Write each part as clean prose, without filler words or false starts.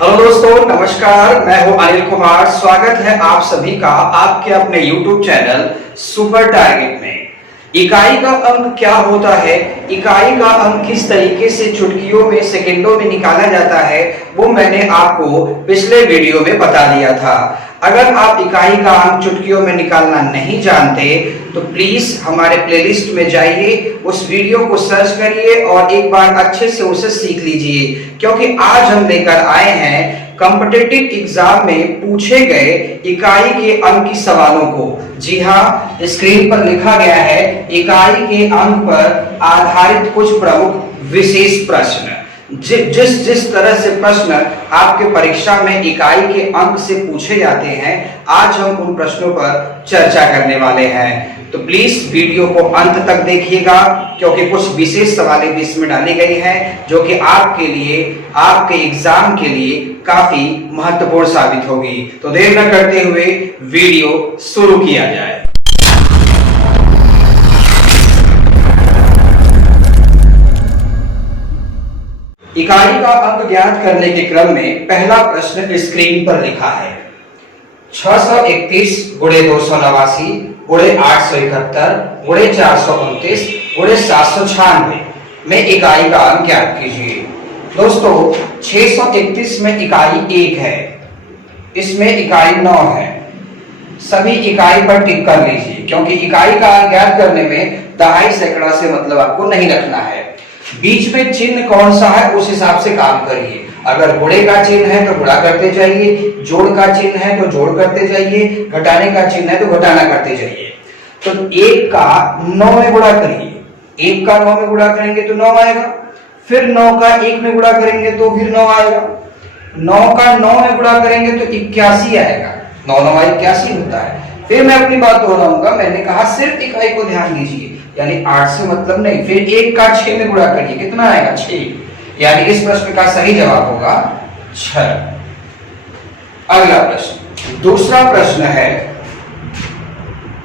Hello दोस्तों, नमस्कार। मैं हूं अनिल कुमार। स्वागत है आप सभी का आपके अपने YouTube चैनल सुपर टारगेट में। इकाई का अंक क्या होता है, इकाई का अंक किस तरीके से चुटकियों में सेकंडों में निकाला जाता है, वो मैंने आपको पिछले वीडियो में बता दिया था। अगर आप इकाई का अंक चुटकियों में निकालना नहीं जानते तो प्लीज हमारे प्लेलिस्ट में जाइए, उस वीडियो को सर्च करिए और एक बार अच्छे से उसे सीख लीजिए, क्योंकि आज हम लेकर आए हैं कॉम्पिटिटिव एग्जाम में पूछे गए इकाई के अंक की सवालों को। जी हाँ, स्क्रीन पर लिखा गया है इकाई के अंक पर आधारित कुछ प्रमुख विशेष प्रश्न। जिस तरह से प्रश्न आपके परीक्षा में इकाई के अंक से पूछे जाते हैं, आज हम उन प्रश्नों पर चर्चा करने वाले हैं। तो प्लीज वीडियो को अंत तक देखिएगा, क्योंकि कुछ विशेष सवालें भी इसमें डाली गई हैं जो कि आपके लिए, आपके एग्जाम के लिए काफी महत्वपूर्ण साबित होगी। तो देर न करते हुए वीडियो शुरू किया जाए। इकाई का अंक ज्ञात करने के क्रम में पहला प्रश्न स्क्रीन पर लिखा है। 631 गुणे 289 गुणे 871 गुणे 429 गुणे 796 में इकाई का अंक ज्ञात कीजिए। दोस्तों, 631 में इकाई 1 है, इसमें इकाई 9 है। सभी इकाई पर टिक कर लीजिए, क्योंकि इकाई का अंक ज्ञात करने में दहाई सैकड़ा से मतलब आपको नहीं रखना है। बीच में चिन्ह कौन सा है उस हिसाब से काम करिए। अगर गुणे का चिन्ह है तो गुणा करते जाइए, जोड़ का चिन्ह है तो जोड़ करते जाइए, घटाने का चिन्ह है तो घटाना करते जाइए। तो 1 का 9 में गुणा करिए, 1 का 9 में गुणा करेंगे तो 9 आएगा। फिर 9 का 1 में गुणा करेंगे तो फिर 9 आएगा। 9 का 9 में गुणा करेंगे तो 81 आएगा। 9 9 81 होता है। फिर मैं अपनी बात दोहराऊंगा, मैंने कहा सिर्फ इकाई को ध्यान दीजिए, यानी 8 से मतलब नहीं। फिर 1 का 6 में गुणा करिए, कितना आएगा? 6। यानी इस प्रश्न का सही जवाब होगा 6। अगला प्रश्न, दूसरा प्रश्न है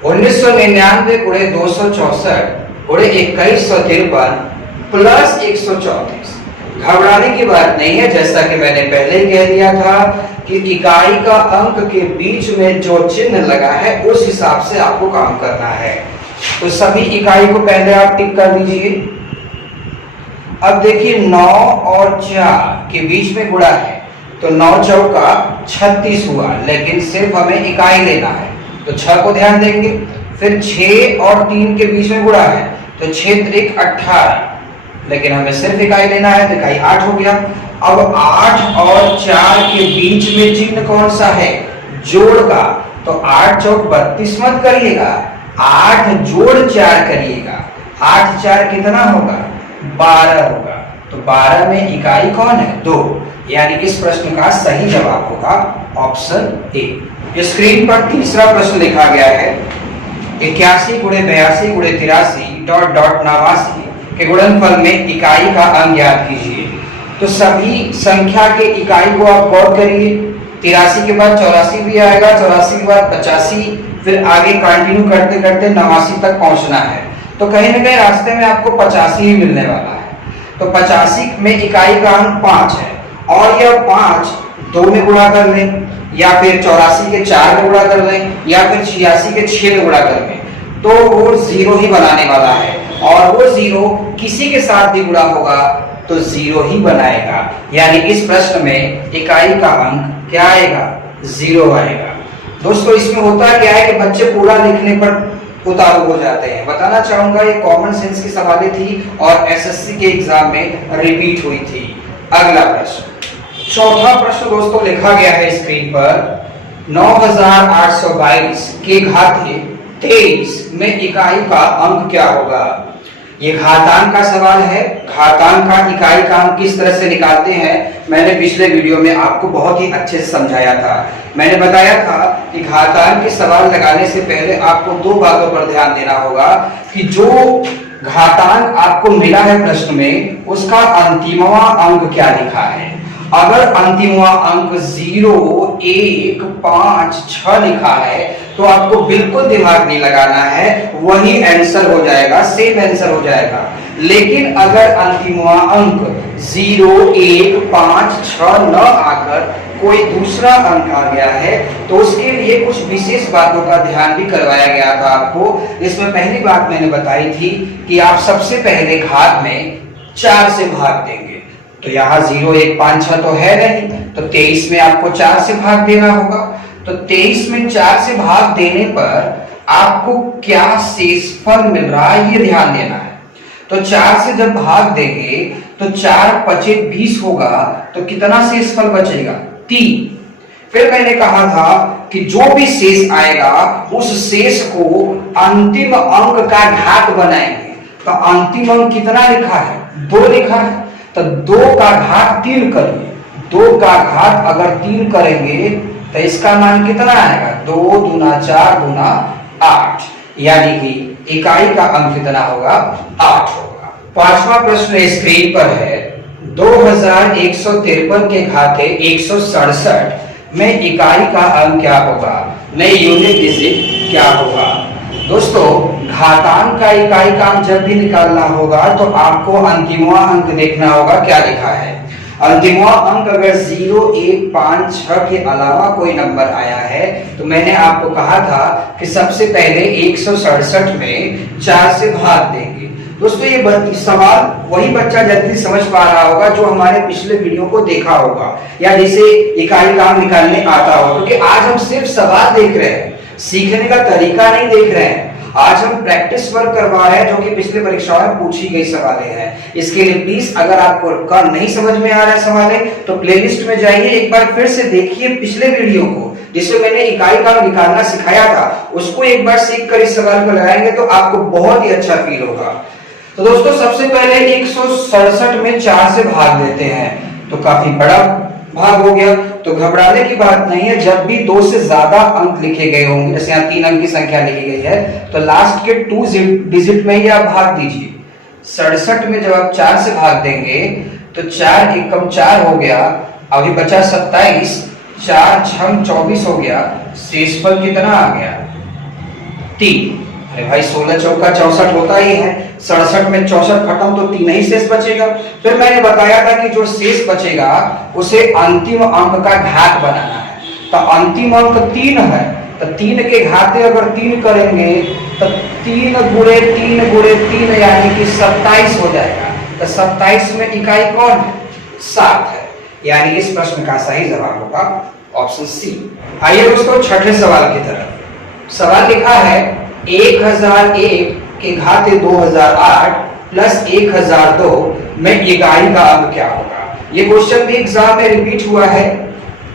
1999 गुणे 264 गुणे 2153 प्लस 134। घबराने की बात नहीं है, जैसा कि मैंने पहले ही कह दिया था कि इकाई का अंक के बीच में जो चिन्ह लगा है उस हिसाब से आपको काम करना है। तो सभी इकाई को पहले आप टिक कर दीजिए। अब देखिए 9 और 4 के बीच में गुणा है, तो 9 चौका 36 हुआ, लेकिन सिर्फ हमें इकाई लेना है तो 6 को ध्यान देंगे। फिर 6 और 3 के बीच में गुणा है तो 6 त्रिक 18, लेकिन हमें सिर्फ इकाई लेना है तो इकाई 8 हो गया। अब 8 और 4 के बीच में चिन्ह कौन सा है? जोड़ का। तो 8 चौक 32 मत करिएगा, 8 जोड़ 4 करिएगा। 8 4 कितना होगा? 12 होगा। तो 12 में इकाई कौन है? 2। यानी इस प्रश्न का सही जवाब होगा ऑप्शन ए। स्क्रीन पर तीसरा प्रश्न लिखा गया है 81 गुणे 82 गुणे 83 डॉट डॉट 89 के गुणनफल में इकाई का अंक ज्ञात कीजिए। तो सभी संख्या के इकाई को आप गौर करिए। 83 के बाद 84 भी आएगा, 84 के बाद 85, फिर आगे कंटिन्यू करते करते 89 तक पहुंचना है। तो कहीं ना कहीं रास्ते में आपको 85 ही मिलने वाला है। तो 85 में इकाई का अंक 5 है, और यह 5 2 में गुणा कर लें, या फिर 84 के 4 में गुणा कर लें, या फिर 86 के 6 में गुणा कर लें, तो वो 0 ही बनाने वाला है। और वो 0 किसी के साथ भी गुणा होगा तो 0 ही बनाएगा। यानी इस प्रश्न में इकाई का अंक क्या आएगा? 0 आएगा। दोस्तों, इसमें होता क्या है कि बच्चे पूरा लिखने पर उतारू हो जाते हैं। बताना चाहूंगा ये कॉमन सेंस की सवालें थी और एसएससी के एग्जाम में रिपीट हुई थी। अगला प्रश्न, चौथा प्रश्न दोस्तों लिखा गया है स्क्रीन पर 9822 के घातीय 23 में इकाई का अंक क्या होगा? ये घातांक का सवाल है। घातांक का इकाई का अंक किस तरह से निकालते हैं मैंने पिछले वीडियो में आपको बहुत ही अच्छे से समझाया था। मैंने बताया था कि घातांक के सवाल लगाने से पहले आपको 2 बातों पर ध्यान देना होगा कि जो घातांक आपको मिला है प्रश्न में उसका अंतिमवा अंक क्या लिखा है। अगर अंतिमवा अंक 0, 1, 5, 6 लिखा है तो आपको बिल्कुल दिमाग नहीं लगाना है, वही आंसर हो जाएगा, सेम आंसर हो जाएगा। लेकिन अगर अंतिमवा अंक 0, 1, 5, 6 न आकर कोई दूसरा अंक आ गया है तो उसके लिए कुछ विशेष बातों का ध्यान भी करवाया गया था आपको। इसमें पहली बात मैंने बताई थी कि आप सबसे पहले घात में 4 से भाग देंगे। तो यहाँ 0, 1, 5, 6 तो है नहीं, तो 23 में आपको 4 से भाग देना होगा। तो 23 में 4 से भाग देने पर आपको क्या शेषफल मिल रहा है ये ध्यान देना है। तो 4 से जब भाग देंगे तो 4 × 5 = 20 होगा, तो कितना शेषफल बचेगा? 3। फिर मैंने कहा था कि जो भी शेष आएगा उस शेष को अंतिम अंक का घात बनाएंगे। तो अंतिम अंक कितना लिखा है? 2 लिखा है, तो 2 का घात 3 करिए। 2 का घात अगर 3 करेंगे तो इसका मान कितना आएगा? 2 दूना 4 दूना 8, यानी कि इकाई का अंक कितना होगा? 8 होगा। पांचवा प्रश्न स्क्रीन पर है। 2153 के घाते 167 में इकाई का अंक क्या होगा? नहीं, यूनिट डिजिट क्या होगा? दोस्तों, घातांक का इकाई का अंक जब भी निकालना होगा तो आपको अंतिमवा अंक देखना होगा क्या लिखा है। अंतिमवा अंक अगर 0, 1, 5, 6 के अलावा कोई नंबर आया है तो मैंने आपको कहा था कि सबसे पहले 167 में 4 से भाग देंगे। दोस्तों, ये सवाल वही बच्चा जल्दी समझ पा रहा होगा जो हमारे पिछले वीडियो को देखा होगा या जिसे इकाई का अंक निकालने आता होगा, क्योंकि आज हम सिर्फ सवाल देख रहे हैं, सीखने का तरीका नहीं देख रहे हैं। आज हम प्रैक्टिस वर्क करवा रहे हैं जो कि पिछले परीक्षाओं में पूछी गई सवालें हैं। इसके लिए प्लीज अगर आपको नहीं समझ में आ रहा है सवालें तो प्लेलिस्ट में जाइए, एक बार फिर से देखिए पिछले वीडियो को जिसमें मैंने इकाई का निकालना सिखाया था, उसको एक बार सीख कर इस सवाल को लगाएंगे तो आपको बहुत ही अच्छा फील होगा। तो दोस्तों, सबसे पहले 167 में 4 से भाग देते हैं तो काफी बड़ा भाग हो गया, तो घबराने की बात नहीं है। जब भी 2 से ज्यादा अंक लिखे गए होंगे, जैसे यहाँ 3 अंक की संख्या लिखी गई है, तो लास्ट के 2 डिजिट में ही आप भाग दीजिए। 67 में जब आप 4 से भाग देंगे तो 4 × 4 हो गया, अभी बचा 27, 4 × 6 = 24 हो गया। शेषफल कितना आ गया? 3। अरे भाई 16 चौका 64 होता ही है, 67 में 64 खत्म तो 3 ही शेष बचेगा। फिर मैंने बताया था कि जो शेष बचेगा उसे अंतिम अंक का घात बनाना है। तो अंतिम अंक 3 है, तो 3 के घाते अगर 3 करेंगे तो 3 × 3 × 3 यानी कि 27 हो जाएगा। तो 27 में इकाई कौन है? 7 है, यानी इस प्रश्न का सही जवाब होगा ऑप्शन सी। आइए दोस्तों छठे सवाल की तरफ। सवाल लिखा है 1001 के घाते 2008 प्लस 1002 में इकाई का अंक क्या होगा? ये क्वेश्चन भी एग्जाम में रिपीट हुआ है,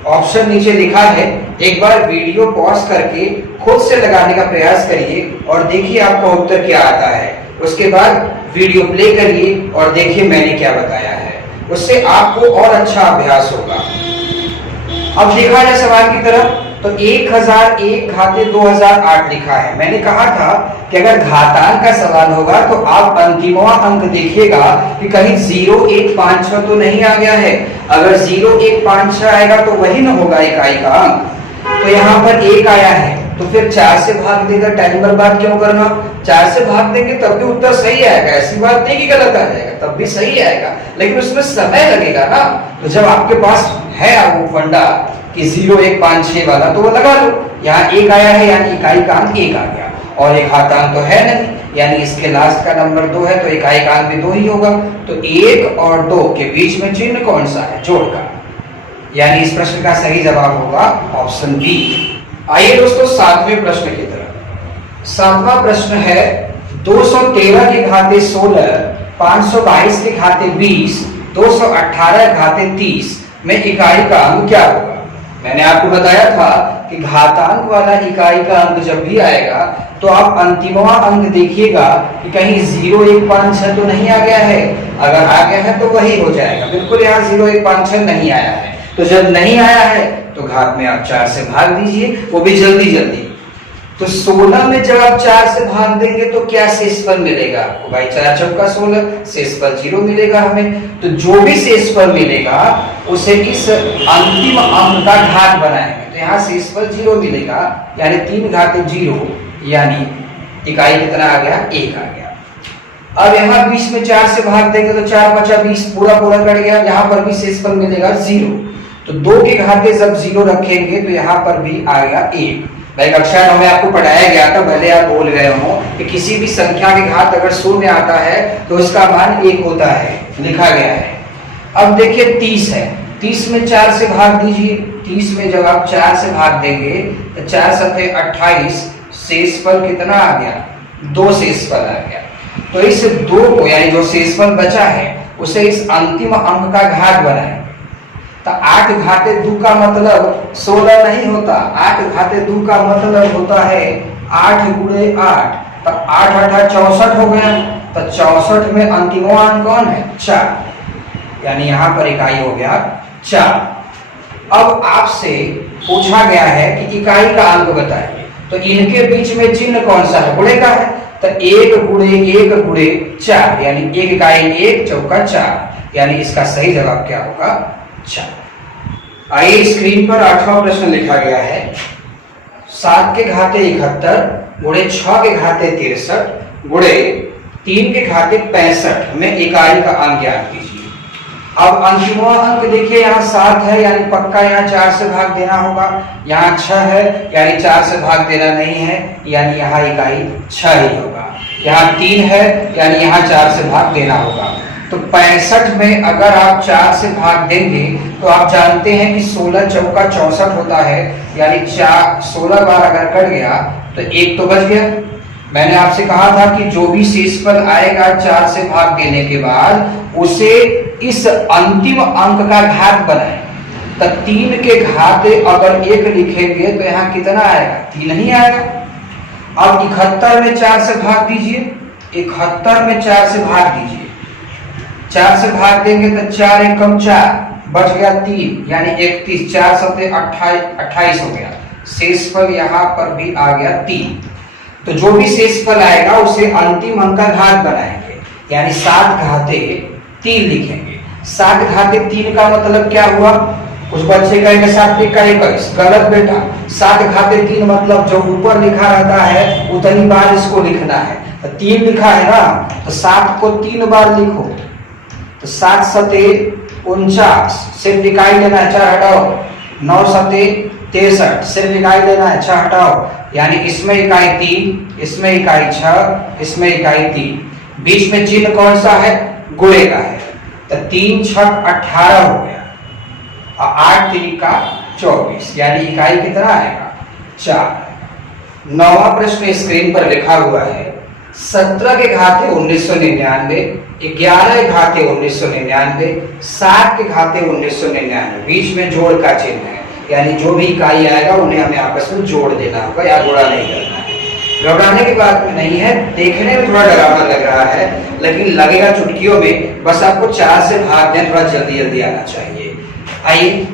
ऑप्शन नीचे लिखा है। एक बार वीडियो पॉज करके खुद से लगाने का प्रयास करिए और देखिए आपका उत्तर क्या आता है। उसके बाद वीडियो प्ले करिए और देखिए मैंने क्या बताया है, उससे आपको और अच्छा अभ्यास होगा। अब देखा जाए सवाल की तरफ, तो 1001 घाते 2008 लिखा है। मैंने कहा था कि अगर घातांक का सवाल होगा तो आप अंतिमवा अंक देखिएगा कि कहीं 0, 1, 5, 6 तो नहीं आ गया है। अगर 0, 1, 5, 6 आएगा तो वही ना होगा इकाई का अंक। तो यहाँ पर 1 आया है तो फिर 4 से भाग देकर टाइम बर्बाद क्यों करना? 4 से भाग देंगे तब भी उत्तर सही आएगा, ऐसी बात नहीं कि गलत आ जाएगा, तब भी सही आएगा, लेकिन उसमें समय लगेगा ना। तो जब आपके पास है वो फंडा कि 0, 1, 5, 6 वाला तो वो लगा लो। यहाँ 1 आया है यानी इकाई का अंक 1 आ गया, और एक घातांक तो है नहीं यानी इसके लास्ट का नंबर 2 है, तो इकाई का अंक भी 2 ही होगा। तो 1 और 2 के बीच में चिन्ह कौन सा है? जोड़ का, यानी इस प्रश्न का सही जवाब होगा ऑप्शन बी। आइए दोस्तों 7वें प्रश्न की तरफ। 7वां प्रश्न है 213 के घाते 16, 522 के घाते 20, 218 घाते 30 में इकाई का अंक क्या होगा? मैंने आपको बताया था कि घातांक वाला इकाई का अंक जब भी आएगा तो आप अंतिमवा अंक देखिएगा कि कहीं 0, 1, 5, 6 तो नहीं आ गया है। अगर आ गया है तो वही हो जाएगा। बिल्कुल यहाँ 0, 1, 5, 6 नहीं आया है, तो जब नहीं आया है तो घात में आप 4 से भाग दीजिए, वो भी जल्दी जल्दी। तो 16 में जब आप 4 से भाग देंगे तो क्या शेषफल मिलेगा आपको? भाई 4 चौका 16, शेषफल 0 मिलेगा हमें। तो जो भी शेषफल मिलेगा उसे इस अंतिम अंक का घात बनाएंगे, तो यहाँ शेषफल 0 मिलेगा, यानी 3 घाते 0, यानी इकाई कितना आ गया? 1 आ गया। अब यहाँ 20 में 4 से भाग देंगे तो 4 5 20 पूरा पूरा कट गया, यहाँ पर भी शेषफल मिलेगा 0। तो 2 के घाते जब 0 रखेंगे तो यहाँ पर भी आ गया 1। भाई कक्षा 9 में आपको पढ़ाया गया था, भले आप भूल गए हो, कि किसी भी संख्या के घात अगर 0 आता है तो उसका मान 1 होता है, लिखा गया है। अब देखिए 30 है, 30 में 4 से भाग दीजिए। 30 में जब आप 4 से भाग देंगे तो 4 सते 28, शेषफल कितना आ गया? 2 शेषफल आ गया। तो इस 2 को, यानी जो शेषफल बचा है, उसे इस अंतिम अंक का घात बनाएंगे। तो 8 घाते 2 का मतलब 16 नहीं होता, 8 घाते 2 का मतलब होता है 8 गुणे 8। तो 8 8 64 हो गया। तो 64 में अंतिमवान कौन है? 4, यानी यहाँ पर इकाई हो गया 4। अब आपसे पूछा गया है कि इकाई का अंक बताइए, तो इनके बीच में चिन्ह कौन सा है? गुणे का है। तो 1 गुणे 1 गुणे 4, यानी 1 इकाई 1 चौका 4, यानी इसका सही जवाब क्या होगा? 4। आइए स्क्रीन पर 8वां प्रश्न लिखा गया है। 7 के घाते 71 गुणे 6 के घाते 63 गुणे 3 के घाते 65 में इकाई का अंक ज्ञात कीजिए। अब अंतिमवा अंक देखिए, यहाँ 7 है, यानी पक्का यहाँ 4 से भाग देना होगा। यहाँ 6 है, यानी 4 से भाग देना नहीं है, यानी यहाँ इकाई 6 ही होगा। यहाँ 3 है, यानी यहाँ 4 से भाग देना होगा। तो 65 में अगर आप 4 से भाग देंगे तो आप जानते हैं कि 16 चौका 64 होता है, यानी 16 बार अगर कट गया तो 1 तो बच गया। मैंने आपसे कहा था कि जो भी शेषफल आएगा 4 से भाग देने के बाद, उसे इस अंतिम अंक का घात बनाएं। तो 3 के घाते अगर 1 लिखेंगे तो यहाँ कितना आएगा? 3 ही आएगा। अब 71 में 4 से भाग दीजिए, 71 में 4 से भाग दीजिए। 4 से भाग देंगे तो 4 एकम 4, बच गया 3, यानी 31, 4 सते 28 हो गया। शेषफल यहाँ पर भी आ गया 3। तो जो भी शेषफल आएगा उसे अंतिम अंक का घात बनाएंगे, यानी 7 घाते 3 लिखेंगे। 7 घाते 3 का मतलब क्या हुआ? कुछ बच्चे कहेंगे 7 का 21, गलत बेटा। 7 घाते 3 मतलब जो ऊपर लिखा रहता है उतनी बार इसको लिखना है। तो 3 लिखा है ना, तो 7 को 3 बार लिखो। तो 7 सते 49, सिर्फ इकाई लेना है, 4 हटाओ। 9 सते 63, सिर्फ इकाई लेना है, 6 हटाओ, यानी इसमें इकाई 3, इसमें इकाई 6, इसमें इकाई 3। बीच में चिन्ह कौन सा है? गुणे का है। तो 3 6 18 हो गया और 8 3 का 24, यानी इकाई कितना आएगा? 4। 9वां प्रश्न स्क्रीन पर लिखा हुआ है। 17 के घाते 1999, 11 के घाते 1999, 7 के घाते 1999, बीच में जोड़ का चिन्ह है, यानी जो भी इकाई आएगा उन्हें हमें आपस में जोड़ देना होगा, या गुणा नहीं करना है। घबराने की बात में नहीं है, देखने में थोड़ा डरावना लग रहा है, लेकिन लगेगा चुटकियों में। बस आपको 4 से भाग दें, थोड़ा जल्दी जल्दी आना चाहिए। आइए,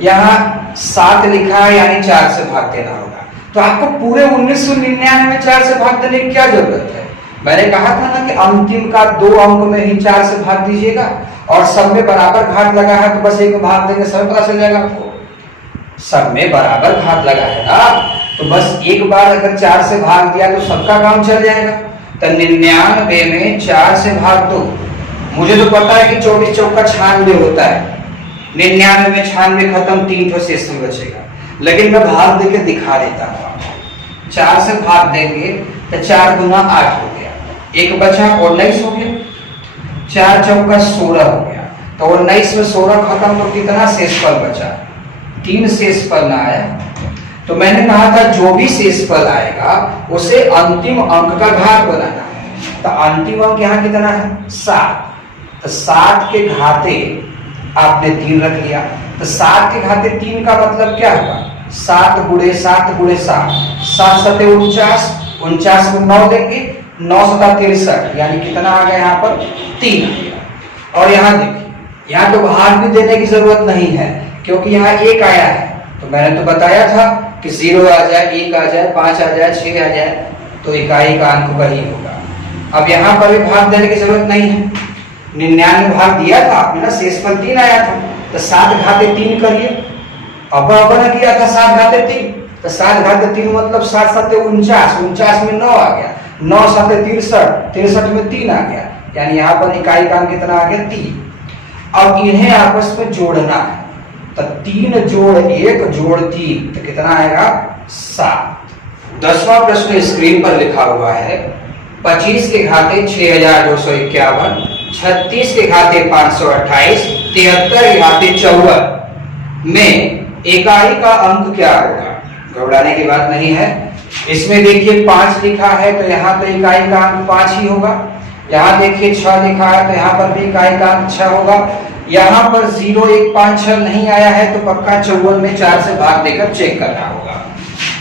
यहाँ 7 लिखा है, यानी 4 से भाग देना होगा। तो आपको पूरे 1999 में 4 से भाग देने की क्या जरूरत है? मैंने कहा था ना कि अंतिम का 2 अंक में ही 4 से भाग दीजिएगा, और सब में बराबर घात लगा है तो बस 1 भाग देंगे, सब पता चल जाएगा आपको। सब में बराबर घात लगा है ना, तो बस एक बार अगर 4 से भाग दिया तो सबका काम चल जाएगा। तो 99 में 4 से भाग दो। मुझे तो पता है कि 24 चौका 96 होता है। 99 में 96 खत्म, 3 तो शेष में बचेगा, लेकिन मैं भाग देके दिखा देता हूँ। 4 से भाग देंगे तो 4 गुना 8 हो गया, 1 बचा 19 हो गया। 4 चौका 16 हो गया, तो 19 में 16 खत्म तो कितना शेषफल बचा? 3 शेषफल ना आया। तो मैंने कहा था जो भी शेषफल आएगा उसे अंतिम अंक का घात बनाना है। तो अंतिम अंक यहाँ कितना है? 7। तो 7 के घाते आपने 3 रख लिया। तो 7 के घाते 3 का मतलब क्या होगा? 7 गुणे 7 गुणे 7, 7 सते 49, 49 में 9 देंगे, 9 सता 63, यानी कितना आ गया यहाँ पर? 3 आ गया। और यहाँ देखिए, यहाँ तो भाग भी देने की जरूरत नहीं है, क्योंकि यहाँ 1 आया है। तो मैंने तो बताया था कि 0 आ जाए, 1 आ जाए, 5 आ जाए, 6 आ जाए, तो इकाई का अंक वही होगा। अब यहाँ पर भी भाग देने की जरूरत नहीं है। 99 भाग दिया था आपने ना, शेषफल 3 आया था, तो 7 घाते 3 करिए। अब अपन किया था 7 घाते 3, तो 7 घाते 3 मतलब 7 सते 49, 49 में 9 आ गया, 9 7 63, 63 में 3 आ गया, यानी यहाँ पर इकाई का अंक कितना आ गया 3। अब इन्हें आपस में जोड़ना है, तो 3 जोड़ 1 जोड़ 3 तो कितना आएगा 7। 10वां प्रश्न स्क्रीन पर लिखा हुआ है 25 के घाते 6251, 36 के घाते 528, 73 के घाते 54 में इकाई का अंक क्या होगा। घबराने की बात नहीं है। इसमें देखिए 5 लिखा है तो यहाँ पे इकाई का अंक 5 ही होगा। यहाँ देखिए 6 लिखा है तो यहाँ पर भी इकाई का अंक 6 होगा। यहाँ पर 0 1 5 6 नहीं आया है तो पक्का 54 में 4 से भाग देकर चेक करना होगा।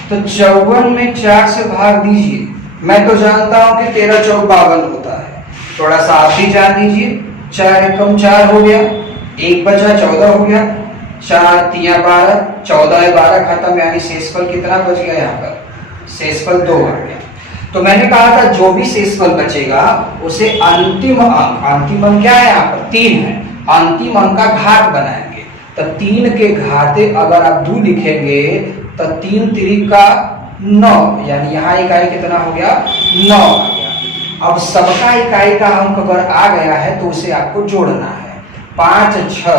तो 54 में 4 से भाग दीजिए। मैं तो जानता हूं कि 13 चौक 52 होता है, थोड़ा सा आप भी जान दीजिए। 4 एकम 4 हो गया, 1 बचा 14 हो गया, 4 3 12, 14 12 खत्म, यानी शेषफल कितना बच गया। यहाँ पर शेषफल 2 आ गया। तो मैंने कहा था जो भी शेषफल बचेगा उसे अंतिम अंक क्या है, यहाँ पर 3 है, अंतिम अंक का घात बनाएंगे। तो 3 के घाते अगर आप 2 लिखेंगे तो 3 3 का 9, यानी यहाँ इकाई कितना हो गया 9 आ गया। अब सबका इकाई का अंक अगर आ गया है तो उसे आपको जोड़ना है। 5 6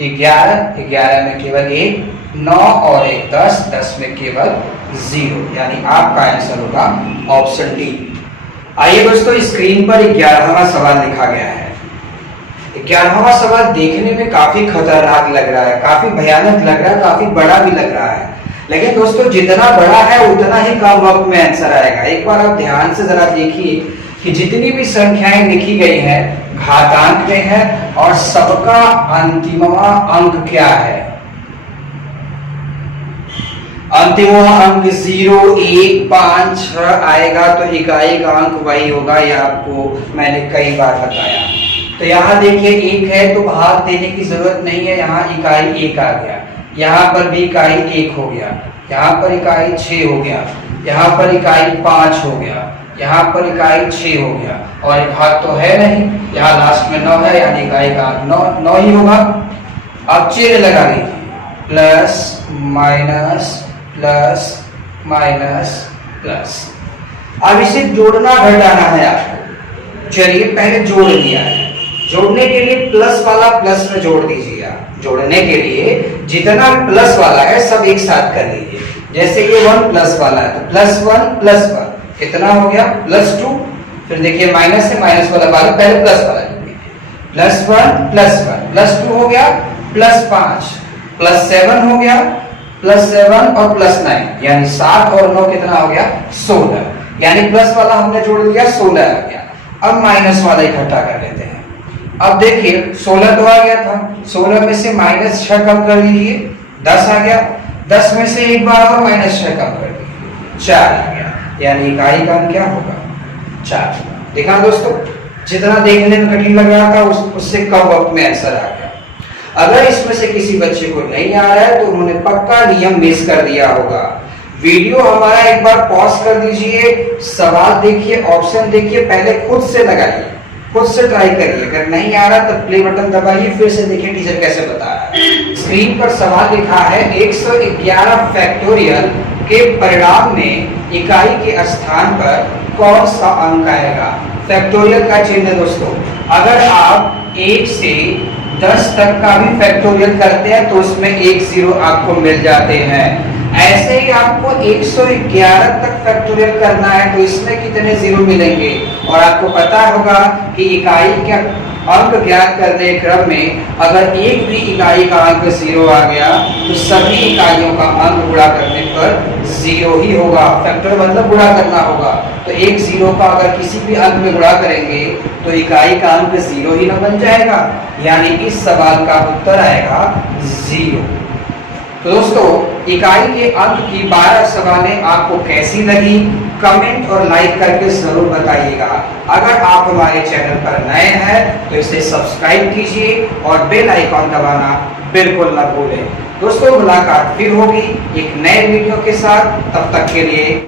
11, 11 में केवल 1, 9 और 1 10, 10 में केवल 0, यानी आपका आंसर होगा ऑप्शन डी। आइए दोस्तों स्क्रीन पर 11वां सवाल लिखा गया है। 11वां सवाल देखने में काफी खतरनाक लग रहा है, काफी भयानक लग रहा है, काफी बड़ा भी लग रहा है। लेकिन दोस्तों जितना बड़ा है उतना ही कम वक्त में आंसर आएगा। एक बार आप ध्यान से जरा देखिए कि जितनी भी संख्याएं लिखी गई हैं घातांक में है और सबका अंतिमवा अंक क्या है। अंतिमवा अंक 0 1 5 6 आएगा तो इकाई का अंक वही होगा। यह आपको मैंने कई बार बताया। तो यहाँ देखिए 1 है तो भाग देने की जरूरत नहीं है, यहाँ इकाई 1 आ गया, यहाँ पर भी इकाई 1 हो गया, यहाँ पर इकाई 6 हो गया, यहाँ पर इकाई 5 हो गया, यहाँ पर इकाई 6 हो गया और एक भाग तो है नहीं, यहाँ लास्ट में 9 है, यानी इकाई का 9 ही होगा। अब चिन्ह लगा लीजिए, plus minus plus minus plus. अब इसे जोड़ना घटाना है आपको। चलिए पहले जोड़ लिया है, जोड़ने के लिए प्लस वाला प्लस में जोड़ दीजिए। आप जोड़ने के लिए जितना प्लस वाला है सब एक साथ कर लीजिए। जैसे ये 1 प्लस वाला है तो प्लस 1 कितना हो गया +2। फिर देखिए माइनस से माइनस वाला पहले प्लस वाला जोड़ लीजिए, +1 +2 हो गया, +5 +7 हो गया, +7 और +9, यानी 7 और 9 कितना हो गया 16, यानी प्लस वाला हमने जोड़ लिया 16 आ गया। अब माइनस वाला इकट्ठा कर लेते हैं। अब देखिए 16 तो आ गया था, 16 में से -6 कम कर लीजिए, 10 आ गया, 10 में से एक बार और -6 कम कर लीजिए, 4 आ गया, यानी इकाई का अंक क्या होगा 4। देखा दोस्तों, जितना देखने में कठिन लग रहा था उससे कम वक्त में आंसर आ गया। अगर इसमें से किसी बच्चे को नहीं आ रहा है तो उन्होंने पक्का नियम मिस कर दिया होगा। वीडियो हमारा एक बार पॉज कर दीजिए, सवाल देखिए, ऑप्शन देखिए, पहले खुद से लगाइए, खुद से ट्राई करिए। अगर नहीं आ रहा तो प्ले बटन दबाइए, फिर से देखिए टीचर कैसे बता रहा है। स्क्रीन पर सवाल लिखा है 111 फैक्टोरियल के परिणाम में इकाई के स्थान पर कौन सा अंक आएगा। फैक्टोरियल का चिन्ह दोस्तों, अगर आप 1 से 10 तक का भी फैक्टोरियल करते हैं तो उसमें 1 0 आपको मिल जाते हैं। ऐसे ही आपको 111 तक फैक्टोरियल करना है तो इसमें कितने 0 मिलेंगे। और आपको पता होगा कि इकाई का अंक ज्ञात करने क्रम में अगर एक भी इकाई का अंक 0 आ गया तो सभी इकाइयों का अंक गुणा करने पर 0 ही होगा। फैक्टर मतलब गुणा करना होगा, तो एक 0 का अगर किसी भी अंक में गुणा करेंगे तो इकाई का अंक 0 ही ना बन जाएगा, यानी इस सवाल का उत्तर आएगा 0। तो दोस्तों इकाई के अंक की 12 सवालें आपको कैसी लगी कमेंट और लाइक करके जरूर बताइएगा। अगर आप हमारे चैनल पर नए हैं तो इसे सब्सक्राइब कीजिए और बेल आइकॉन दबाना बिल्कुल ना भूलें। दोस्तों मुलाकात फिर होगी एक नए वीडियो के साथ, तब तक के लिए